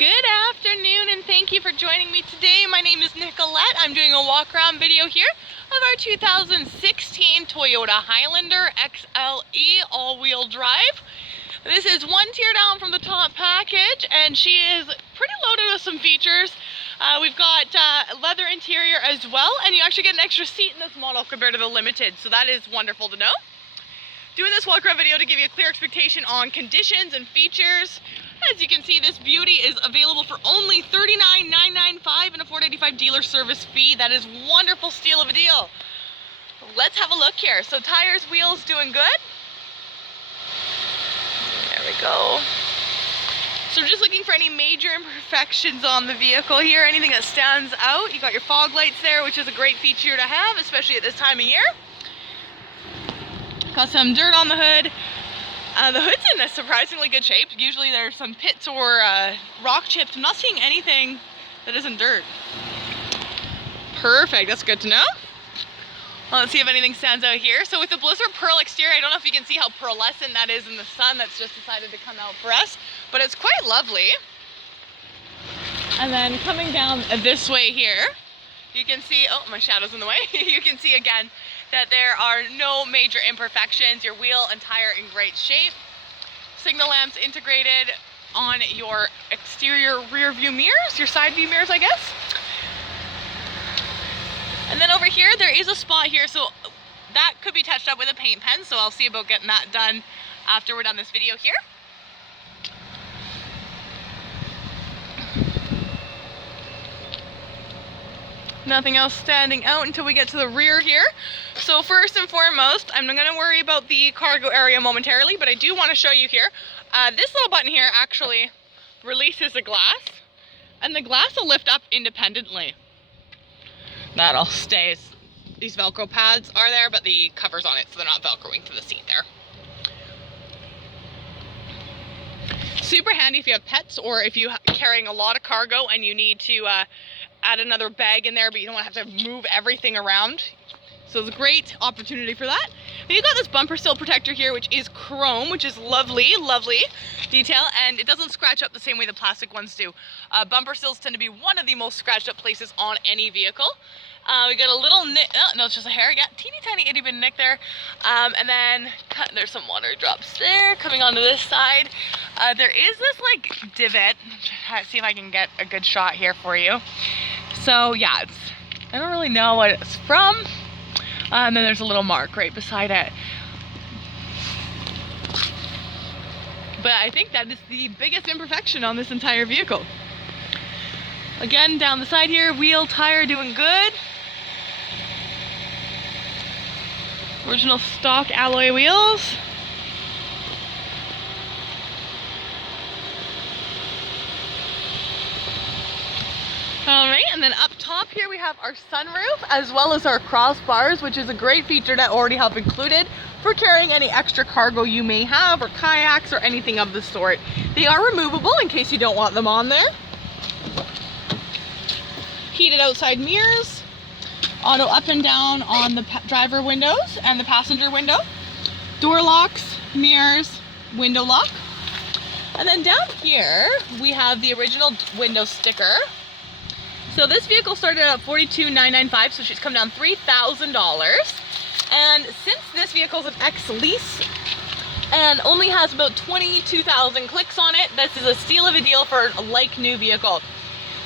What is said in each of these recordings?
Good afternoon and thank you for joining me today. My name is Nicolette. I'm doing a walk around video here of our 2016 Toyota Highlander XLE all-wheel drive. This is one tier down from the top package and she is pretty loaded with some features. We've got leather interior as well, and you actually get an extra seat in this model compared to the Limited, so that is wonderful to know. Doing this walk around video to give you a clear expectation on conditions and features. As you can see, this beauty is available for only $39,995 and a $485 dealer service fee. That is wonderful steal of a deal. Let's have a look here. So tires, wheels, doing good. There we go. So we're just looking for any major imperfections on the vehicle here, anything that stands out. You got your fog lights there, which is a great feature to have, especially at this time of year. Got some dirt on the hood. The hood's in a surprisingly good shape. Usually there's some pits or rock chips. I'm not seeing anything that isn't dirt. Perfect, that's good to know. Well, let's see if anything stands out here. So with the Blizzard Pearl exterior, I don't know if you can see how pearlescent that is in the sun that's just decided to come out for us, but it's quite lovely. And then coming down this way here, you can see, oh, my shadow's in the way. You can see again that there are no major imperfections. Your wheel and tire in great shape. Signal lamps integrated on your exterior rear view mirrors, your side view mirrors, I guess. And then over here, there is a spot here, so that could be touched up with a paint pen, so I'll see about getting that done after we're done this video here. Nothing else standing out until we get to the rear here. So first and foremost, I'm not going to worry about the cargo area momentarily, but I do want to show you here. This little button here actually releases the glass, and the glass will lift up independently. That all stays. These Velcro pads are there, but the cover's on it, so they're not Velcroing to the seat there. Super handy if you have pets, or if you're carrying a lot of cargo and you need to add another bag in there, but you don't want to have to move everything around. So it's a great opportunity for that. And you've got this bumper sill protector here, which is chrome, which is lovely, lovely detail, and it doesn't scratch up the same way the plastic ones do. Bumper sills tend to be one of the most scratched up places on any vehicle. We got a little nick, oh, no, it's just a hair, yeah, teeny tiny itty bitty nick there. And then there's some water drops there coming onto this side. There is this like divot. I'm trying to see if I can get a good shot here for you. So yeah, I don't really know what it's from. And then there's a little mark right beside it. But I think that is the biggest imperfection on this entire vehicle. Again, down the side here, wheel, tire doing good. Original stock alloy wheels. Alright, and then up top here we have our sunroof as well as our crossbars, which is a great feature that I already have included for carrying any extra cargo you may have, or kayaks or anything of the sort. They are removable in case you don't want them on there. Heated outside mirrors, auto up and down on the driver windows and the passenger window, door locks, mirrors, window lock. And then down here we have the original window sticker. So this vehicle started at $42,995, so she's come down $3,000. And since this vehicle is an ex-lease and only has about 22,000 clicks on it, this is a steal of a deal for a like new vehicle.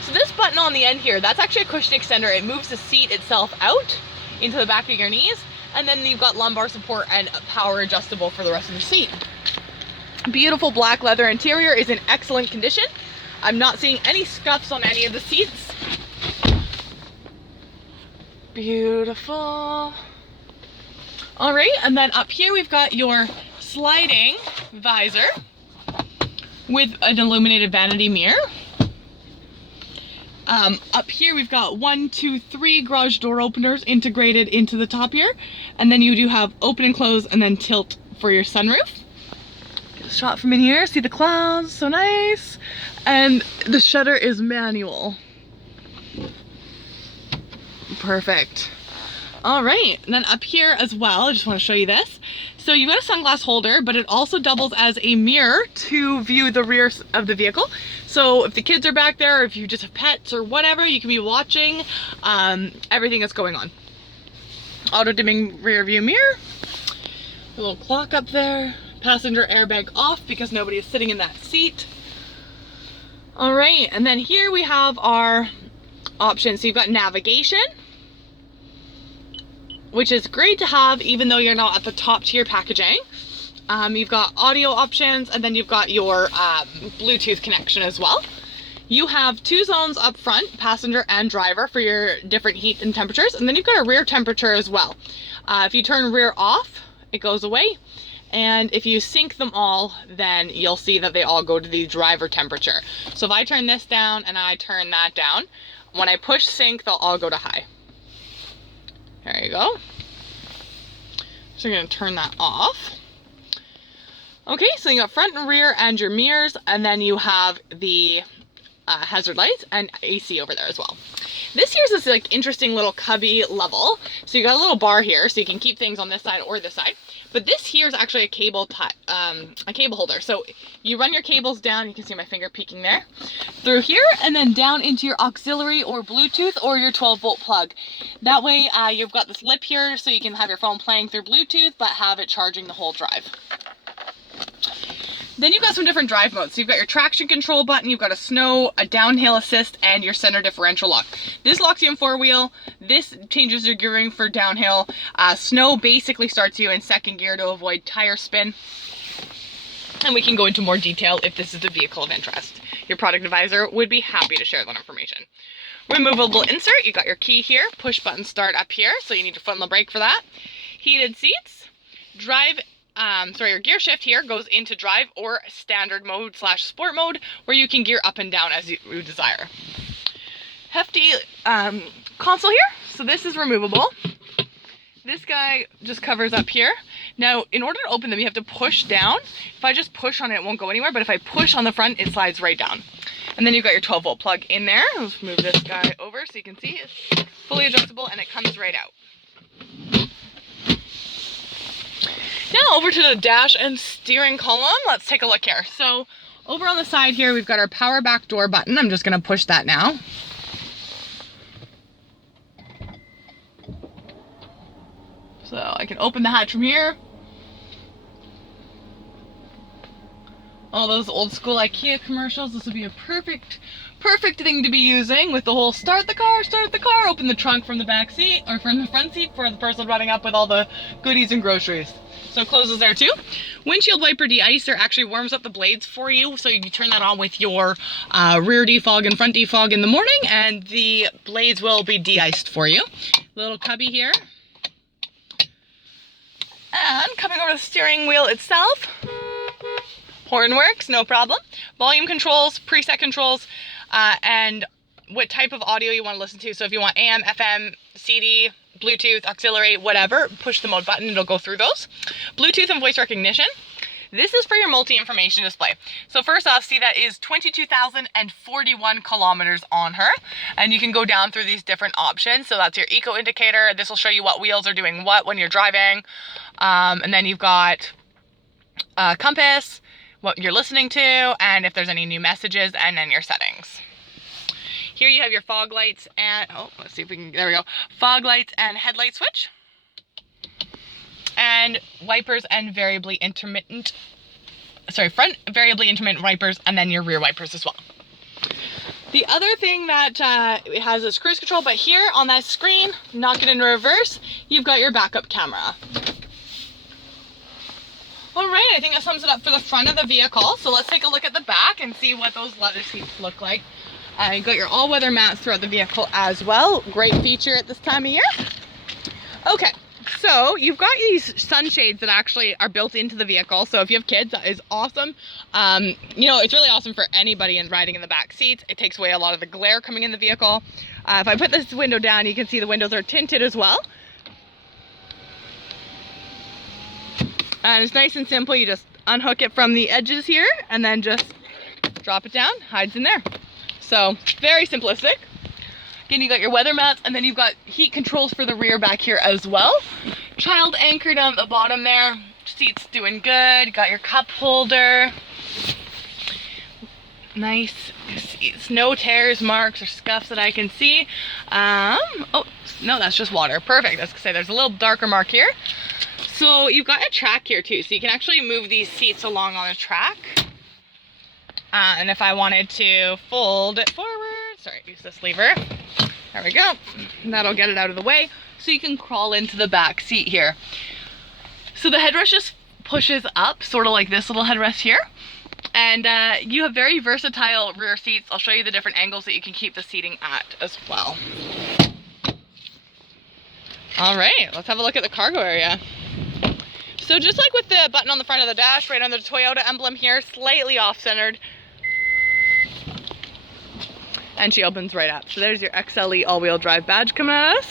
So this button on the end here, that's actually a cushion extender. It moves the seat itself out into the back of your knees, and then you've got lumbar support and power adjustable for the rest of the seat. Beautiful black leather interior is in excellent condition. I'm not seeing any scuffs on any of the seats. Beautiful. All right, and then up here we've got your sliding visor with an illuminated vanity mirror. Up here we've got 1, 2, 3 garage door openers integrated into the top here, and then you do have open and close and then tilt for your sunroof. Get a shot from in here, see the clouds, so nice. And the shutter is manual. Perfect. All right, and then up here as well, I just want to show you this. So you've got a sunglass holder, but it also doubles as a mirror to view the rear of the vehicle. So if the kids are back there, or if you just have pets or whatever, you can be watching everything that's going on. Auto dimming rear view mirror. A little clock up there. Passenger airbag off because nobody is sitting in that seat. All right, and then here we have our options. So you've got navigation, which is great to have even though you're not at the top tier packaging. You've got audio options, and then you've got your Bluetooth connection as well. You have 2 zones up front, passenger and driver, for your different heat and temperatures, and then you've got a rear temperature as well. If you turn rear off, it goes away. And if you sync them all, then you'll see that they all go to the driver temperature. So if I turn this down and I turn that down, when I push sync, they'll all go to high. There you go. So I'm gonna turn that off. Okay, so you got front and rear and your mirrors, and then you have the hazard lights and AC over there as well. This here's this like interesting little cubby level. So you got a little bar here, so you can keep things on this side or this side. But this here is actually a cable holder. So you run your cables down, you can see my finger peeking there, through here, and then down into your auxiliary or Bluetooth or your 12-volt plug. That way you've got this lip here, so you can have your phone playing through Bluetooth, but have it charging the whole drive. Then you've got some different drive modes. So you've got your traction control button, you've got a snow, a downhill assist, and your center differential lock. This locks you in 4-wheel. This changes your gearing for downhill. Snow basically starts you in 2nd gear to avoid tire spin. And we can go into more detail if this is a vehicle of interest. Your product advisor would be happy to share that information. Removable insert, you got your key here, push button start up here, so you need your foot on the brake for that. Heated seats, your gear shift here goes into drive or standard mode / sport mode, where you can gear up and down as you desire. Hefty console here, so this is removable. This guy just covers up here. Now, in order to open them, you have to push down. If I just push on it, it won't go anywhere, but if I push on the front, it slides right down. And then you've got your 12-volt plug in there. Let's move this guy over so you can see it's fully adjustable and it comes right out. Now over to the dash and steering column. Let's take a look here. So over on the side here, we've got our power back door button. I'm just going to push that now. So I can open the hatch from here. All those old school IKEA commercials. This would be a perfect thing to be using with the whole start the car, open the trunk from the back seat or from the front seat for the person running up with all the goodies and groceries. So it closes there too. Windshield wiper de-icer actually warms up the blades for you, so you can turn that on with your rear defog and front defog in the morning, and the blades will be de-iced for you. Little cubby here. And coming over to the steering wheel itself, horn works, no problem. Volume controls, preset controls, and what type of audio you want to listen to. So if you want AM, FM, CD, Bluetooth, auxiliary, whatever, push the mode button, it'll go through those. Bluetooth and voice recognition. This is for your multi-information display. So first off, see that is 22,041 kilometers on her. And you can go down through these different options. So that's your eco indicator. This will show you what wheels are doing what when you're driving. And then you've got compass, what you're listening to, and if there's any new messages, and then your settings. Here you have your fog lights and, let's see if we can, there we go. Fog lights and headlight switch. And wipers and front variably intermittent wipers, and then your rear wipers as well. The other thing that it has is cruise control, but here on that screen, knock it into reverse, you've got your backup camera. All right, I think that sums it up for the front of the vehicle. So let's take a look at the back and see what those leather seats look like. You got your all-weather mats throughout the vehicle as well. Great feature at this time of year. Okay, so you've got these sunshades that actually are built into the vehicle. So if you have kids, that is awesome. You know, it's really awesome for anybody riding in the back seats. It takes away a lot of the glare coming in the vehicle. If I put this window down, you can see the windows are tinted as well. And it's nice and simple. You just unhook it from the edges here and then just drop it down, hides in there. So very simplistic. Again, you got your weather mats, and then you've got heat controls for the rear back here as well. Child anchor down at the bottom there. Seat's doing good. Got your cup holder. Nice seats. No tears, marks, or scuffs that I can see. Oh, no, that's just water. Perfect. I was gonna say there's a little darker mark here. So you've got a track here too. So you can actually move these seats along on a track. And if I wanted to fold it forward, sorry, use this lever. There we go. And that'll get it out of the way. So you can crawl into the back seat here. So the headrest just pushes up, sort of like this little headrest here. And you have very versatile rear seats. I'll show you the different angles that you can keep the seating at as well. All right, let's have a look at the cargo area. So just like with the button on the front of the dash, right under the Toyota emblem here, slightly off-centered. And she opens right up. So there's your XLE all-wheel drive badge coming at us.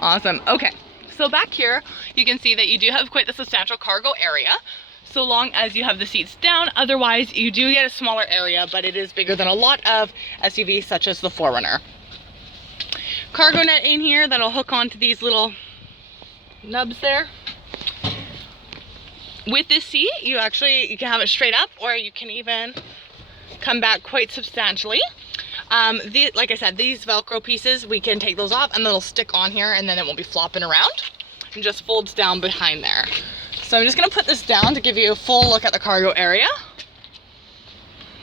Awesome. Okay, so back here, you can see that you do have quite the substantial cargo area, so long as you have the seats down. Otherwise, you do get a smaller area, but it is bigger than a lot of SUVs such as the 4Runner. Cargo net in here that'll hook onto these little nubs there. With this seat, you can have it straight up, or you can even come back quite substantially. Like I said, these Velcro pieces, we can take those off and they'll stick on here, and then it won't be flopping around. It just folds down behind there. So I'm just gonna put this down to give you a full look at the cargo area.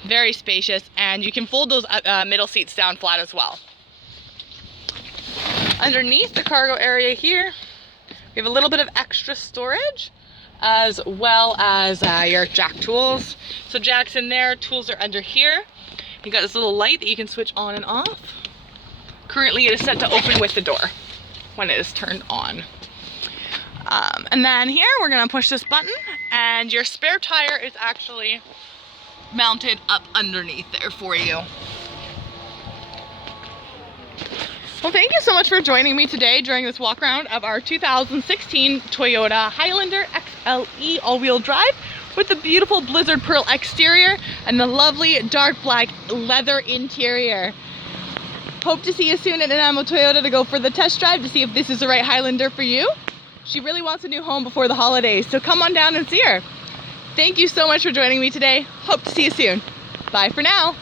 Very spacious, and you can fold those middle seats down flat as well. Underneath the cargo area here, we have a little bit of extra storage, as well as your jack tools. So jack's in there, tools are under here. You got this little light that you can switch on and off. Currently it is set to open with the door when it is turned on. And then here we're gonna push this button, and your spare tire is actually mounted up underneath there for you. Well, thank you so much for joining me today during this walk around of our 2016 Toyota Highlander XLE all-wheel drive with the beautiful Blizzard Pearl exterior and the lovely dark black leather interior. Hope to see you soon at Nanaimo Toyota to go for the test drive to see if this is the right Highlander for you. She really wants a new home before the holidays, so come on down and see her. Thank you so much for joining me today. Hope to see you soon. Bye for now.